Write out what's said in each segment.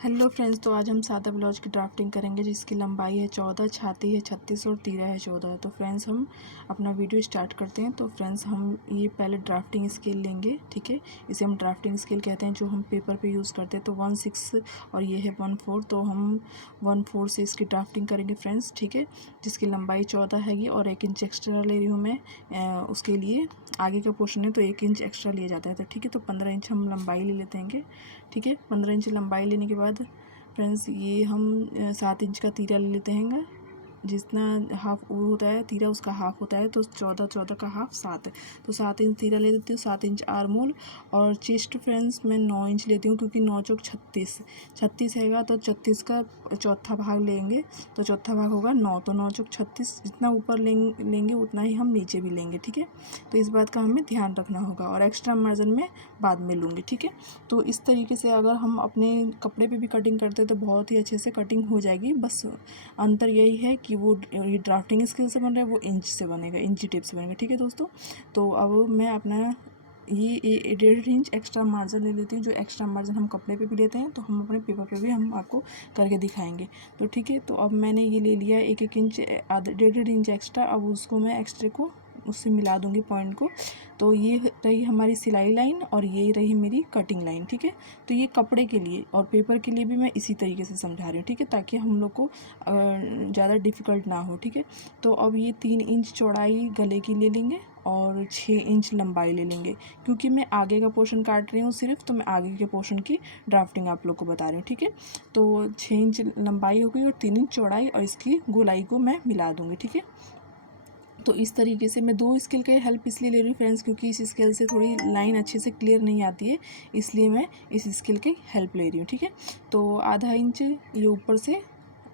Hello friends, तो आज हम सादा ब्लाउज की ड्राफ्टिंग करेंगे जिसकी लंबाई है 14, छाती है 36 और तीरा है 14। तो फ्रेंड्स हम अपना वीडियो स्टार्ट करते हैं। तो फ्रेंड्स हम ये पहले ड्राफ्टिंग स्केल लेंगे, ठीक है। इसे हम ड्राफ्टिंग स्केल कहते हैं, जो हम पेपर पे यूज़ करते हैं। तो 1/6 और ये है 1/4, तो हम 1/4 से इसकी ड्राफ्टिंग करेंगे फ्रेंड्स, ठीक है। जिसकी लंबाई 14 हैगी और 1 इंच एक्स्ट्रा ले रही हूँ मैं उसके लिए। आगे का पोर्शन है तो 1 इंच एक्स्ट्रा लिया जाता है, तो ठीक है। तो 15 इंच हम लंबाई ले लेते हैं, ठीक है। 15 इंच लंबाई लेने के बाद फ्रेंड्स ये हम 7 इंच का तीरा ले लेते हैं। जितना हाफ वो होता है तीरा, उसका हाफ होता है, तो 14 का हाफ 7 है। तो 7 इंच तीरा ले लेती हूँ, 7 इंच आर्मोल। और चेस्ट फ्रेंड्स मैं 9 इंच लेती हूँ, क्योंकि 9 चौक 36 हैगा, तो 36 का चौथा भाग लेंगे तो चौथा भाग होगा 9। तो 9 चौक 36, जितना ऊपर लेंगे उतना ही हम नीचे भी लेंगे, ठीक है। तो इस बात का हमें ध्यान रखना होगा, और एक्स्ट्रा मार्जिन में बाद में लूँगी, ठीक है। तो इस तरीके से अगर हम अपने कपड़े पे भी कटिंग करते हैं तो बहुत ही अच्छे से कटिंग हो जाएगी। बस अंतर यही है कि वो ड्राफ्टिंग स्केल से बन रहा है, वो इंच से बनेगा, इंची टेप से बनेगा, ठीक है दोस्तों। तो अब मैं अपना ये 1.5 इंच एक्स्ट्रा मार्जिन ले लेती हूँ। जो एक्स्ट्रा मार्जिन हम कपड़े पे भी लेते हैं, तो हम अपने पेपर पे भी हम आपको करके दिखाएंगे, तो ठीक है। तो अब मैंने ये ले लिया 1 इंच, 1.5 इंच एक्स्ट्रा। अब उसको मैं एक्स्ट्रा को उससे मिला दूँगी पॉइंट को। तो ये रही हमारी सिलाई लाइन और ये रही मेरी कटिंग लाइन, ठीक है। तो ये कपड़े के लिए और पेपर के लिए भी मैं इसी तरीके से समझा रही हूँ, ठीक है, ताकि हम लोग को ज़्यादा डिफ़िकल्ट ना हो, ठीक है। तो अब ये 3 इंच चौड़ाई गले की ले लेंगे और 6 इंच लंबाई ले लेंगे, क्योंकि मैं आगे का पोर्शन काट रही हूँ सिर्फ, तो मैं आगे के पोर्शन की ड्राफ्टिंग आप लोग को बता रही हूँ, ठीक है। तो 6 इंच लंबाई हो गई और 3 इंच चौड़ाई, और इसकी गोलाई को मैं मिला दूँगी, ठीक है। तो इस तरीके से मैं 2 स्केल का हेल्प इसलिए ले रही हूँ फ्रेंड्स, क्योंकि इस स्केल से थोड़ी लाइन अच्छे से क्लियर नहीं आती है, इसलिए मैं इस स्केल की हेल्प ले रही हूँ, ठीक है। तो आधा इंच ये ऊपर से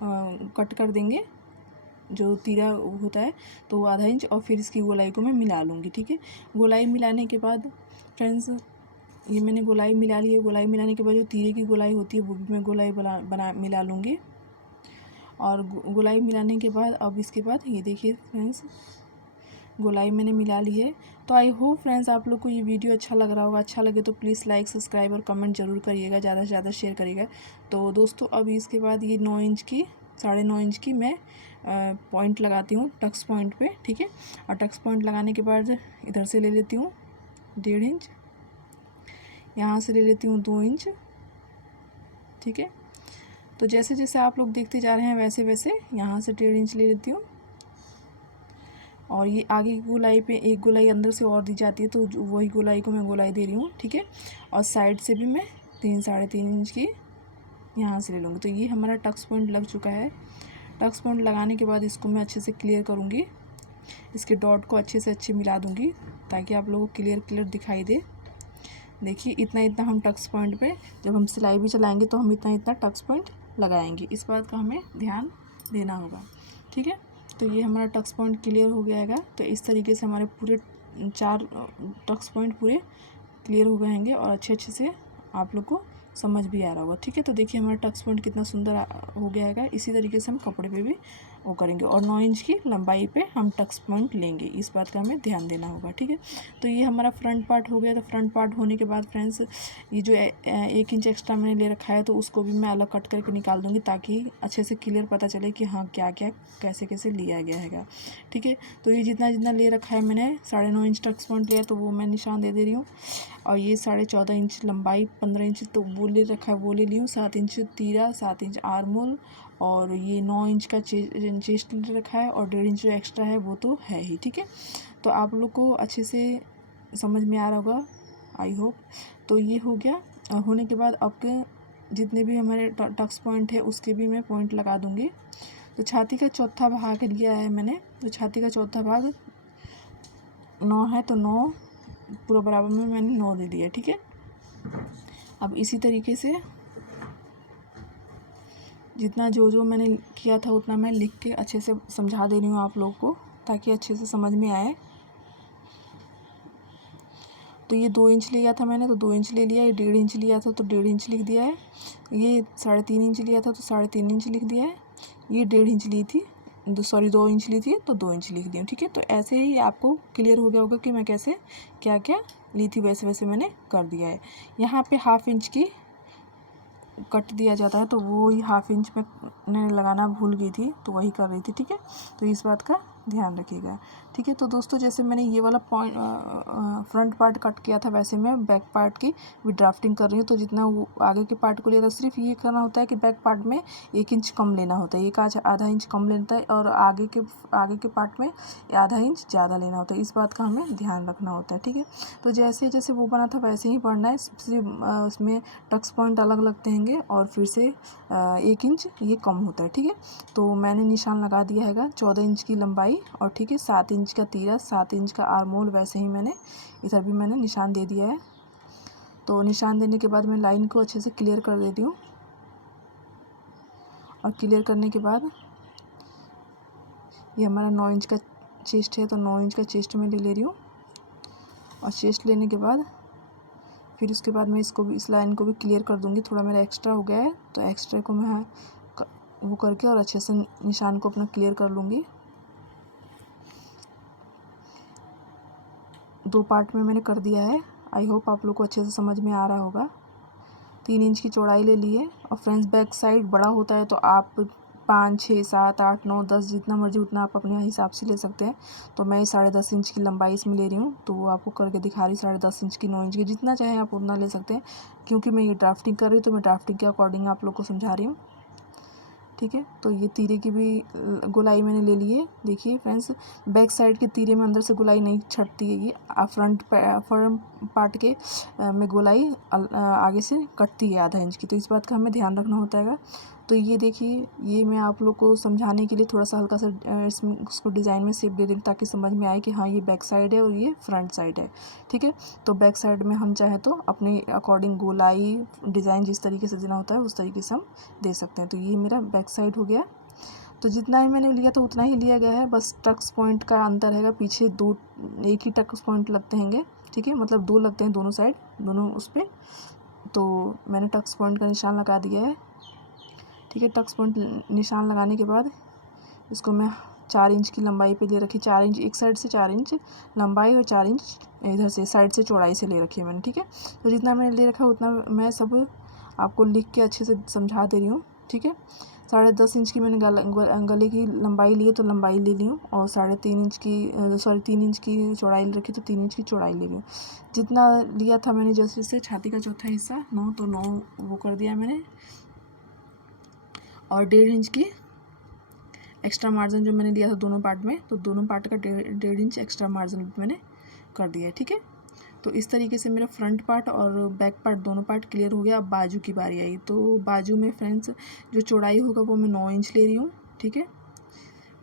कट कर देंगे, जो तीरा होता है, तो आधा इंच, और फिर इसकी गोलाई को मैं मिला लूँगी, ठीक है। गोलाई मिलाने के बाद फ्रेंड्स ये मैंने गोलाई मिला ली है। गोलाई मिलाने के बाद जो तीरे की गोलाई होती है वो भी मैं गोलाई बना मिला लूँगी। और गोलाई मिलाने के बाद अब इसके बाद ये देखिए फ्रेंड्स, गोलाई मैंने मिला ली है। तो आई होप फ्रेंड्स आप लोग को ये वीडियो अच्छा लग रहा होगा। अच्छा लगे तो प्लीज़ लाइक, सब्सक्राइब और कमेंट जरूर करिएगा, ज़्यादा से ज़्यादा शेयर करिएगा। तो दोस्तों अब इसके बाद ये 9 इंच की, 9.5 इंच की मैं पॉइंट लगाती हूँ टक्स पॉइंट पे, ठीक है। और टक्स पॉइंट लगाने के बाद इधर से ले लेती हूँ 1.5 इंच, यहाँ से ले लेती हूँ 2 इंच, ठीक है। तो जैसे जैसे आप लोग देखते जा रहे हैं वैसे वैसे यहाँ से 1.5 इंच ले लेती हूँ। और ये आगे की गोलाई पे एक गोलाई अंदर से और दी जाती है, तो वही गोलाई को मैं गोलाई दे रही हूँ, ठीक है। और साइड से भी मैं 3-3.5 इंच की यहाँ से ले लूँगी। तो ये हमारा टक्स पॉइंट लग चुका है। टक्स पॉइंट लगाने के बाद इसको मैं अच्छे से क्लियर करूँगी, इसके डॉट को अच्छे मिला दूँगी, ताकि आप लोगों को क्लियर दिखाई दे। देखिए इतना इतना हम टक्स पॉइंट पे जब हम सिलाई भी चलाएँगे तो हम इतना इतना टक्स पॉइंट लगाएंगे। इस बात का हमें ध्यान देना होगा, ठीक है। तो ये हमारा टक्स पॉइंट क्लियर हो गया है। तो इस तरीके से हमारे पूरे 4 टक्स पॉइंट पूरे क्लियर हो गए और अच्छे से आप लोग को समझ भी आ रहा होगा, ठीक है। तो देखिए हमारा टक्स पॉइंट कितना सुंदर हो गया है। इसी तरीके से हम कपड़े पे भी वो करेंगे, और 9 इंच की लंबाई पे हम टक्स पॉइंट लेंगे। इस बात का हमें ध्यान देना होगा, ठीक है। तो ये हमारा फ्रंट पार्ट हो गया। तो फ्रंट पार्ट होने के बाद फ्रेंड्स ये जो 1 इंच एक्स्ट्रा मैंने ले रखा है, तो उसको भी मैं अलग कट करके निकाल दूँगी, ताकि अच्छे से क्लियर पता चले कि हाँ क्या क्या कैसे लिया गया है, ठीक है। तो ये जितना जितना ले रखा है मैंने 9.5 इंच टक्स पॉइंट लिया, तो वो मैं निशान दे रही हूँ। और ये 14.5 इंच लंबाई, 15 इंच तो वो ले रखा है, वो ले ली हूँ। 7 इंच तीरा, 7 इंच आर्मोल, और ये 9 इंच का चेस्ट ले रखा है, और 1.5 इंच जो एक्स्ट्रा है वो तो है ही, ठीक है। तो आप लोग को अच्छे से समझ में आ रहा होगा, आई होप। तो ये हो गया। होने के बाद आपके जितने भी हमारे टक्स पॉइंट है उसके भी मैं पॉइंट लगा दूँगी। तो छाती का चौथा भाग लिया है मैंने। तो छाती का चौथा भाग 9 है, तो 9 पूरा बराबर में मैंने 9 दे दिया, ठीक है। अब इसी तरीके से जितना जो मैंने किया था उतना मैं लिख के अच्छे से समझा दे रही हूँ आप लोगों को, ताकि अच्छे से समझ में आए। तो ये 2 इंच लिया था मैंने, तो 2 इंच ले लिया। ये 1.5 इंच लिया था, तो 1.5 इंच लिख दिया है। ये 3.5 इंच लिया था, तो 3.5 इंच लिख दिया है। ये 1.5 इंच ली थी, 2 इंच ली थी, तो 2 इंच लिख दी हूँ, ठीक है। तो ऐसे ही आपको क्लियर हो गया होगा कि मैं कैसे क्या क्या ली थी, वैसे वैसे मैंने कर दिया है। यहाँ पे 1/2 इंच की कट दिया जाता है, तो वो ही हाफ इंच में लगाना भूल गई थी, तो वही कर रही थी, ठीक है। तो इस बात का ध्यान रखिएगा, ठीक है। तो दोस्तों जैसे मैंने ये वाला पॉइंट फ्रंट पार्ट कट किया था, वैसे मैं बैक पार्ट की भी ड्राफ्टिंग कर रही हूँ। तो जितना वो आगे के पार्ट को लिया था, सिर्फ ये करना होता है कि बैक पार्ट में 1 इंच कम लेना होता है, एक आधा इंच कम लेता है, और आगे के पार्ट में आधा इंच ज़्यादा लेना होता है। इस बात का हमें ध्यान रखना होता है, ठीक है। तो जैसे जैसे वो बना था वैसे ही पढ़ना है, सिर्फ उसमें टक्स पॉइंट अलग लगते हैं और फिर से 1 इंच ये कम होता है, ठीक है। तो मैंने निशान लगा दिया हैगा 14 इंच की लंबाई, और ठीक है 7 इंच का तीरा, 7 इंच का आर्म होल, वैसे ही मैंने इधर भी मैंने निशान दे दिया है। तो निशान देने के बाद मैं लाइन को अच्छे से क्लियर कर देती हूँ, और क्लियर करने के बाद ये हमारा 9 इंच का चेस्ट है, तो 9 इंच का चेस्ट में ले रही हूँ। और चेस्ट लेने के बाद फिर उसके बाद मैं इसको भी, इस लाइन को भी क्लियर कर दूँगी। थोड़ा मेरा एक्स्ट्रा हो गया है, तो एक्स्ट्रा को मैं वो करके और अच्छे से निशान को अपना क्लियर कर लूँगी। 2 पार्ट में मैंने कर दिया है। आई होप आप लोग को अच्छे से समझ में आ रहा होगा। 3 इंच की चौड़ाई ले ली है, और फ्रेंड्स बैक साइड बड़ा होता है तो आप 5, 6, 7, 8, 9, 10 जितना मर्जी उतना आप अपने हिसाब से ले सकते हैं। तो मैं 10.5 इंच की लंबाई इसमें ले रही हूँ, तो वो आपको करके दिखा रही 10.5 इंच की, 9 इंच की, जितना चाहे आप उतना ले सकते हैं। क्योंकि मैं ये ड्राफ्टिंग कर रही हूँ, तो मैं ड्राफ्टिंग के अकॉर्डिंग आप लोग को समझा रही हूँ, ठीक है। तो ये तीरे की भी गोलाई मैंने ले ली है। देखिए फ्रेंड्स, बैक साइड के तीरे में अंदर से गोलाई नहीं छटती है, ये फ्रंट पार्ट के में गोलाई आगे से कटती है आधा इंच की, तो इस बात का हमें ध्यान रखना होता है। तो ये देखिए, ये मैं आप लोग को समझाने के लिए थोड़ा सा हल्का सा इसमें उसको डिज़ाइन में शेप दे दें, ताकि समझ में आए कि हाँ ये बैक साइड है और ये फ्रंट साइड है, ठीक है। तो बैक साइड में हम चाहे तो अपने अकॉर्डिंग गोलाई डिज़ाइन जिस तरीके से देना होता है उस तरीके से हम दे सकते हैं। तो ये मेरा बैक साइड हो गया। तो जितना ही मैंने लिया था उतना ही लिया गया है, बस टक्स पॉइंट का अंतर है, पीछे एक ही टक्स पॉइंट लगते हैं, ठीक है, मतलब 2 लगते हैं दोनों साइड, दोनों उस पर। तो मैंने टक्स पॉइंट का निशान लगा दिया है, ठीक है। टक्स पॉइंट निशान लगाने के बाद इसको मैं 4 इंच की लंबाई पे ले रखी, 4 इंच एक साइड से, 4 इंच लंबाई और 4 इंच इधर से साइड से चौड़ाई से ले रखी है मैंने, ठीक है। तो जितना मैंने ले रखा है उतना मैं सब आपको लिख के अच्छे से समझा दे रही हूँ, ठीक है। 10.5 इंच की मैंने गले की लंबाई ली है, तो लंबाई ले ली हूँ, और 3.5 इंच की 3 इंच की चौड़ाई ले रखी, तो 3 इंच की चौड़ाई ले रही हूँ। जितना लिया था मैंने, जैसे से छाती का चौथा हिस्सा 9, तो 9 वो कर दिया मैंने, और 1.5 इंच की एक्स्ट्रा मार्जिन जो मैंने लिया था दोनों पार्ट में, तो दोनों पार्ट का 1.5 इंच एक्स्ट्रा मार्जिन मैंने कर दिया है, ठीक है। तो इस तरीके से मेरा फ्रंट पार्ट और बैक पार्ट दोनों पार्ट क्लियर हो गया। अब बाजू की बारी आई, तो बाजू में फ्रेंड्स जो चौड़ाई होगा वो मैं 9 इंच ले रही हूँ, ठीक है।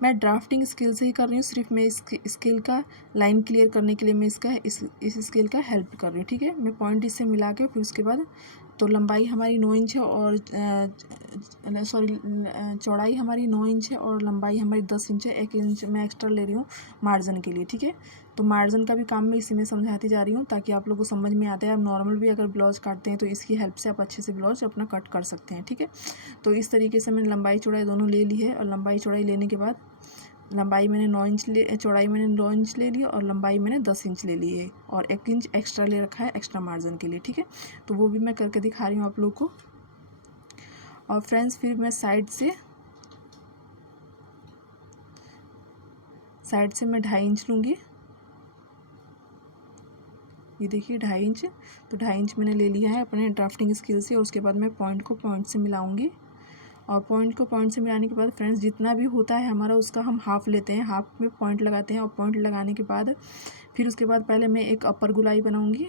मैं ड्राफ्टिंग स्केल से ही कर रही हूँ, सिर्फ मैं इस स्केल का लाइन क्लियर करने के लिए मैं इस स्केल का हेल्प कर रही हूँ, ठीक है। मैं पॉइंट इससे मिला के फिर उसके बाद, तो लंबाई हमारी 9 इंच है, और चौड़ाई हमारी 9 इंच है, और लंबाई हमारी 10 इंच है। 1 इंच मैं एक्स्ट्रा ले रही हूँ मार्जिन के लिए, ठीक है। तो मार्जिन का भी काम मैं इसी में समझाती जा रही हूँ, ताकि आप लोगों को समझ में आता है। आप नॉर्मल भी अगर ब्लाउज काटते हैं तो इसकी हेल्प से आप अच्छे से ब्लाउज अपना कट कर सकते हैं, ठीक है। तो इस तरीके से मैंने लंबाई चौड़ाई दोनों ले ली है, और लंबाई चौड़ाई लेने के बाद लंबाई मैंने 9 इंच चौड़ाई मैंने 9 इंच ले ली, और लंबाई मैंने 10 इंच ले ली है, और 1 इंच एक्स्ट्रा ले रखा है एक्स्ट्रा मार्जिन के लिए, ठीक है। तो वो भी मैं करके दिखा रही हूँ आप लोग को। और फ्रेंड्स फिर मैं साइड से मैं 2.5 इंच लूँगी। ये देखिए 2.5 इंच, तो 2.5 इंच मैंने ले लिया है अपने ड्राफ्टिंग स्केल से, और उसके बाद मैं पॉइंट को पॉइंट से मिलाऊंगी। और पॉइंट को पॉइंट से मिलाने के बाद फ्रेंड्स जितना भी होता है हमारा, उसका हम हाफ लेते हैं, हाफ में पॉइंट लगाते हैं, और पॉइंट लगाने के बाद फिर उसके बाद पहले मैं एक अपर गुलाई बनाऊंगी,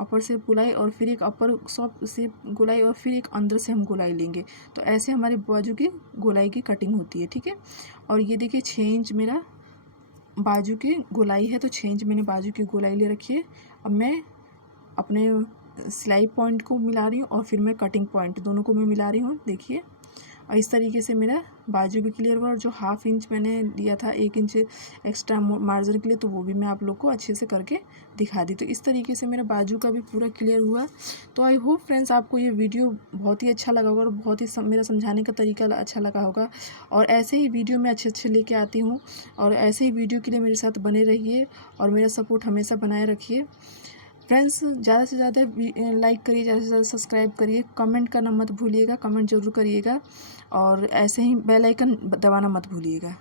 अपर से गुलाई, और फिर एक अपर सॉफ्ट से गुलाई, और फिर एक अंदर से हम गुलाई लेंगे। तो ऐसे हमारे बाजू की गुलाई की कटिंग होती है, ठीक है। और ये देखिए 6 इंच मेरा बाजू की गोलाई है, तो 6 इंच मैंने बाजू की गोलाई ले रखी है। अब मैं अपने सिलाई पॉइंट को मिला रही हूँ, और फिर मैं कटिंग पॉइंट दोनों को मैं मिला रही हूँ, देखिए। और इस तरीके से मेरा बाजू भी क्लियर हुआ, और जो हाफ इंच मैंने लिया था 1 इंच एक्स्ट्रा मार्जिन के लिए, तो वो भी मैं आप लोग को अच्छे से करके दिखा दी। तो इस तरीके से मेरा बाजू का भी पूरा क्लियर हुआ। तो आई होप फ्रेंड्स आपको ये वीडियो बहुत ही अच्छा लगा होगा, और बहुत ही मेरा समझाने का तरीका अच्छा लगा होगा। और ऐसे ही वीडियो मैं अच्छे लेके आती हूँ, और ऐसे ही वीडियो के लिए मेरे साथ बने रहिए, और मेरा सपोर्ट हमेशा बनाए रखिए। फ्रेंड्स ज़्यादा से ज़्यादा लाइक करिए, ज़्यादा से ज़्यादा सब्सक्राइब करिए, कमेंट करना मत भूलिएगा, कमेंट ज़रूर करिएगा और ऐसे ही बेल आइकन दबाना मत भूलिएगा।